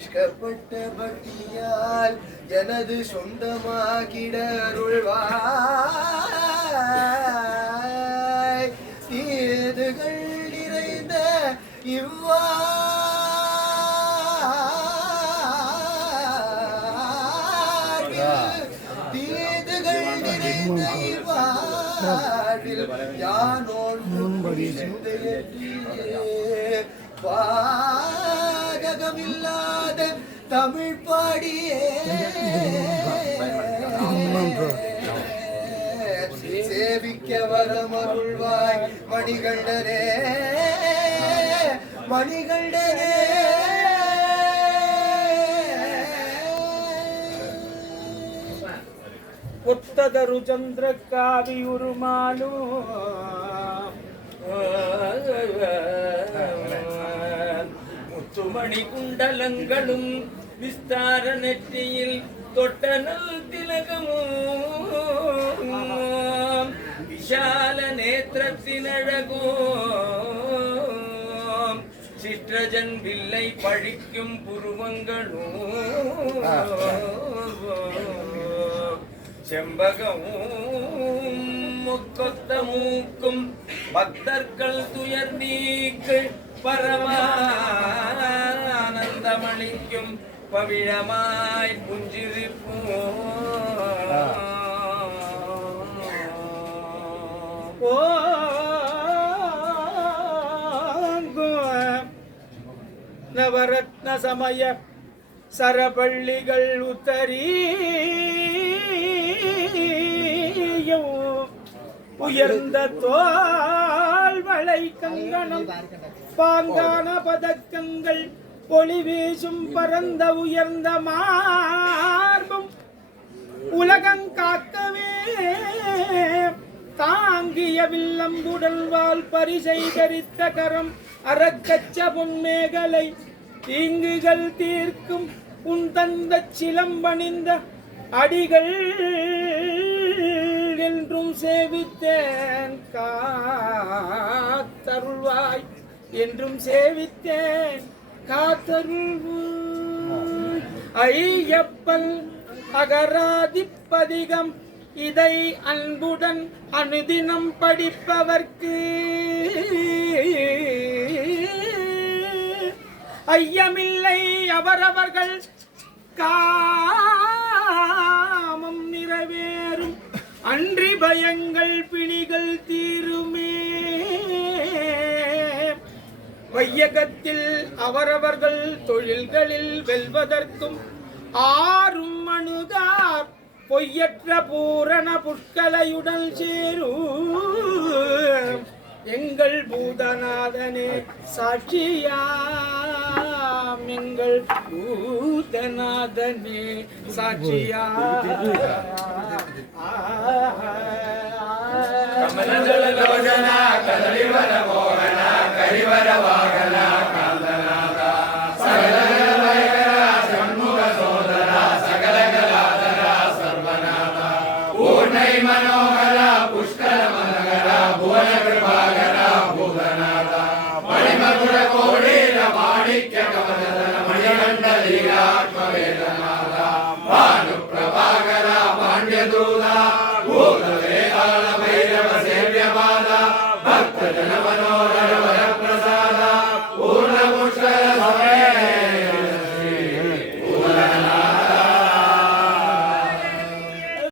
இஷ்டப்பட்ட பக்தியால் எனது சொந்தமாகிட அருள்வாய் தீதுகள் நிறைந்த தீதுகள் நிறைந்த இவ்வாழ்வில் யானோன்படி பாதகமில்லாத தமிழ் பாடியே சேவிக்க வரமருள்வாய் மணிகண்டனே மணிகண்டனே. ஒத்ததரு சந்திர காவியுருமாலு முத்துமணி குண்டலங்களும் விஸ்தார நெற்றியில் தொட்டனல் திலகமும் விஷால நேத்திரத்தினழகோ சிற்றஜன் வில்லை பழிக்கும் புருவங்களும் செம்பகமும் முக்கொத்த மூக்கும் பக்தர்கள் துயர் நீக்கு பரமானந்தமளிக்கும் பவிழமாய் புஞ்சிருப்போம் நவரத்ன சமய சரபள்ளிகள் உத்தரீயோ உயர்ந்த தோல் வளை கங்கணம் பாங்கான பதக்கங்கள் ஒளி வீசும் பரந்த உயர்ந்த மார்பும் உலகங்காக்கவே தாங்கிய வில்லம்புடல் வால் பரிசை தரித்த கரம் அரக்கச்ச பொன்மேகலை தீங்குகள் தீர்க்கும் உன் தந்த சிலம்பணிந்த அடிகள் என்றும் சேவித்தேன் காத்தருள்வாய் என்றும் சேவித்தேன் காத்தருள்வாய். ஐயப்பன் அகராதிப்பதிகம் இதை அன்புடன் அனுதினம் படிப்பவர்க்கு ஐயமில்லை அவரவர்கள் காமம் நிறைவேறும் அன்றி பயங்கள் பிணிகள் தீருமே. வையகத்தில் அவரவர்கள் தொழில்களில் வெல்வதற்கும் ஆறும் அணுகார் பொய்யற்ற பூரண புஷ்கலையுடன் சேரும் எங்கள் பூதநாதனே சாட்சியாம் எங்கள் பூதநாதனே சாட்சியா கமலதள லோச்சனா கதலிவர மோகனா கரிவர வாகனா